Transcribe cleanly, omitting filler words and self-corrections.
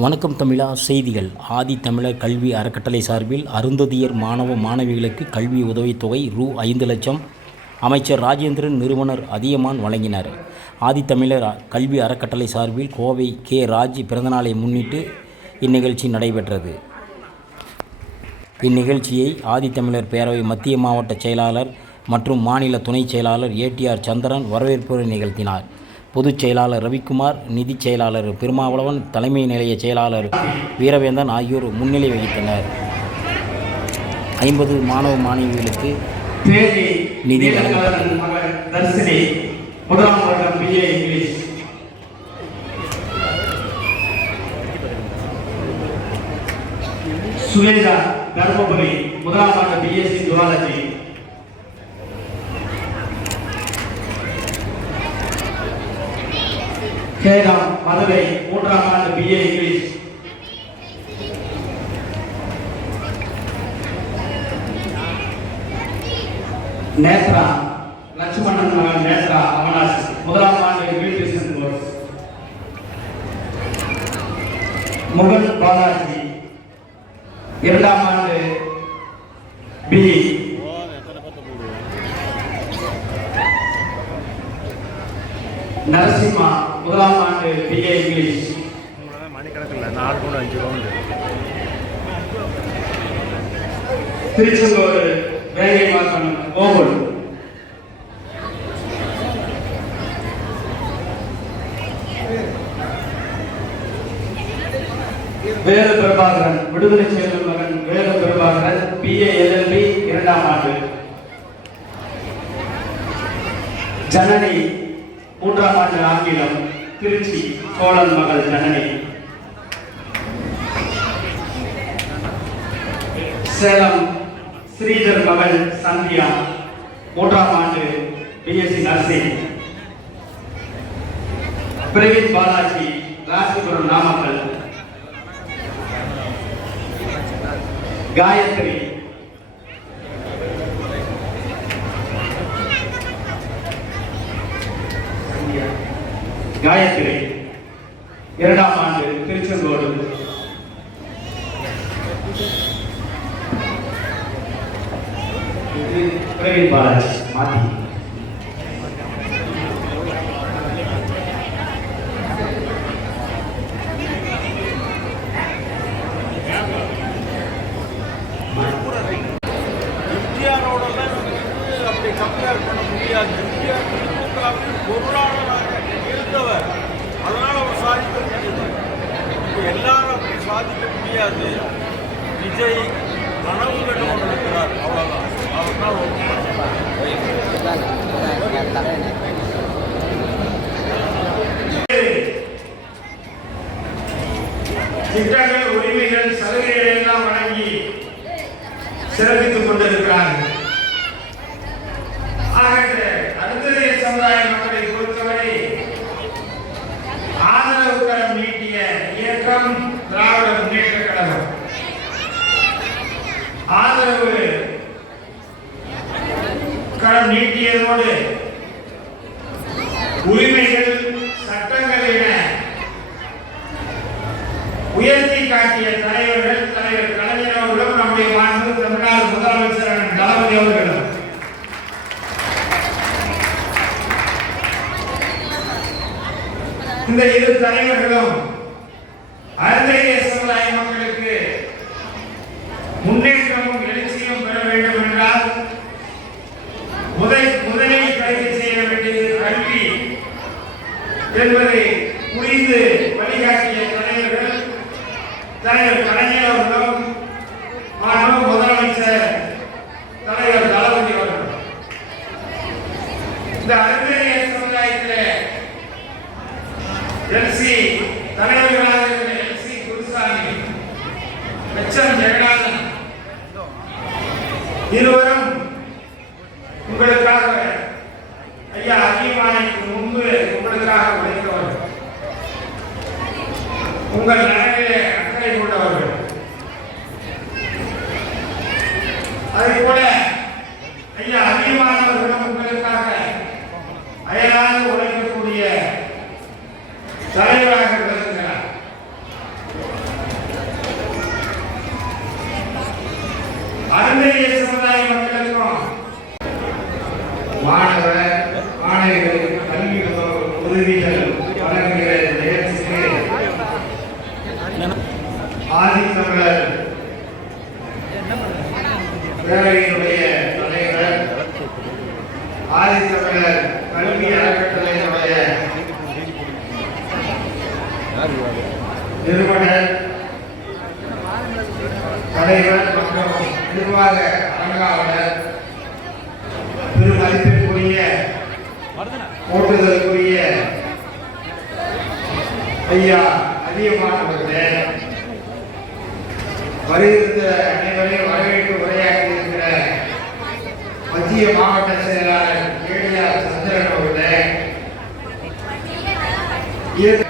வணக்கம் தமிழா. செய்திகள். ஆதி தமிழர் கல்வி அறக்கட்டளை சார்பில் அருந்ததியர் மாணவ மாணவிகளுக்கு கல்வி உதவித்தொகை ரூ. 5 லட்சம் அமைச்சர் ராஜேந்திரன், நிறுவனர் அதியமான் வழங்கினார். ஆதித்தமிழர் கல்வி அறக்கட்டளை சார்பில் கோவை கே. ராஜ் பிறந்தநாளை முன்னிட்டு இந்நிகழ்ச்சி நடைபெற்றது. இந்நிகழ்ச்சியை ஆதித்தமிழர் பேரவை மத்திய மாவட்ட செயலாளர் மற்றும் மாநில துணைச் செயலாளர் ஏ.டி.ஆர். சந்திரன் வரவேற்புரை நிகழ்த்தினார். பொதுச் செயலாளர் ரவிக்குமார், நிதிச் செயலாளர் பெருமாவளவன், தலைமை நிலைய செயலாளர் வீரவேந்தன் ஆகியோர் முன்னிலை வகித்தனர். 50 மாணவ மாணவிகளுக்கு நிதி வழங்கப்பட்டது. சுவேதா தர்மபுரி முதலாம் ஆண்டு பிஎஸ்சி ஜுவாலஜி. கேராம் மதுரை மூன்றாம் ஆண்டு பிஏ இங்கிலீஷ். நேத்ரா லட்சுமணன் மகன் நேத்ரா அவனாசி முதலாம் ஆண்டு இங்கிலீஷ் கோர்ஸ். முகன் பாலாஜி இரண்டாம் ஆண்டு பிஇ. நரசிம்மா முதலாம் ஆண்டு பிஏ இங்கிலீஷ். மணிக்கணக்கில் 4 5 ரவுண்டு. திருச்செங்கோடு வேங்கை மாசம் கோகுல். வேத பிரபாகரன் விடுதலை செயலர் மகன் வேத பிரபாகரன் பிஏ எல்எல்பி இரண்டாம் ஆண்டு. ஜனனி மூன்றாம் ஆண்டு ஆங்கிலம் திருச்சி சோழன் மகள் ஜனனி. சேலம் ஸ்ரீதர் மகள் சந்தியா மூன்றாம் ஆண்டு பிஎஸ்சி நர்சிங். பிரவீன் பாலாஜி ராசிபுரம் நாமக்கல். காயத்ரி காயத்ரி இரண்டாம் ஆண்டு திருச்செங்கோடு. பிரவீன் பாலாஜி மாத்தி. இந்தியாவோட அப்படி கம்பேர் பண்ண முடியாது. இந்தியா பொருளாதார இருந்தவர், அதனால் அவர் சாதிக்க முடியுது. இப்போ எல்லாரும் அப்படி சாதிக்க முடியாது. விஜய் கனவு கண்டு கொண்டிருக்கிறார், அவ்வளோதான். அவர்தான் திட்டங்கள், உரிமைகள், சலுகைகளை எல்லாம் வழங்கி சிறப்பித்துக் கொண்டிருக்கிறார்கள். அருந்ததிய சமுதாய மக்களை பொறுத்தவரை ஆதரவு கரம் நீட்டிய இயக்கம் திராவிட முன்னேற்ற கழகம். ஆதரவு கரம் நீட்டியதோடு உரிமைகள், சட்டங்கள் என உயர்த்தி காட்டிய தலைவர்கள், தலைவர் கலைஞர் அவர்களும் நம்முடைய மாண்பு தமிழ்நாடு முதலமைச்சர் தளபதி அவர்களும் இந்த இரு தலைவர்களும் அருந்ததிய சமுதாய மக்களுக்கு முன்னேற்றமும் எழுச்சியும் பெற வேண்டும் என்றால் முதலில் கைது செய்ய வேண்டியது கல்வி என்பதை புரிந்து வழிகாட்டிய தலைவர்கள் தலைவர் கலைஞர் அவர்களும் முதலமைச்சர் தலைவர் தளபதி அவர்கள். இந்த அருந்ததிய சமுதாயத்தில் எல்சி தலைவர்களாக இருக்கிற எல்சி குருசாமி, எச்எம் ஜெகநாதன் இருவரும் உங்களுக்காக ஐயா அதியமானுக்கு முன்பு உங்களுக்காக உழைத்தவர்கள், உங்கள் நலனிலே அக்கறை கொண்டவர்கள். அதே போல ஐயா அதியமானவர்களும் உங்களுக்காக அயலாக உழைக்கக்கூடிய தலைவராக விளங்குகிறார். அருந்ததிய சமுதாய மக்களுக்கும் மாணவ மாணவிகளுக்கு கல்வி உதவிகள் வழங்குகிற நிகழ்ச்சிக்கு ஆதித்தமிழர் பேரவையினுடைய தலைவர், ஆதித்தமிழர் கல்வி அறக்கட்டளையினுடைய நிறுவனர், தலைவர் மற்றும் நிர்வாக அரங்காவலர், பெருமதிப்பிற்குரிய போற்றுதலுக்குரிய ஐயா அதியமான் அவர்களே, வருகின்ற அனைவரையும் வரவேற்று உரையாற்றியிருக்கிற மத்திய மாவட்ட செயலாளர் ஏடிஆர் சந்திரன் அவர்களே, இயக்க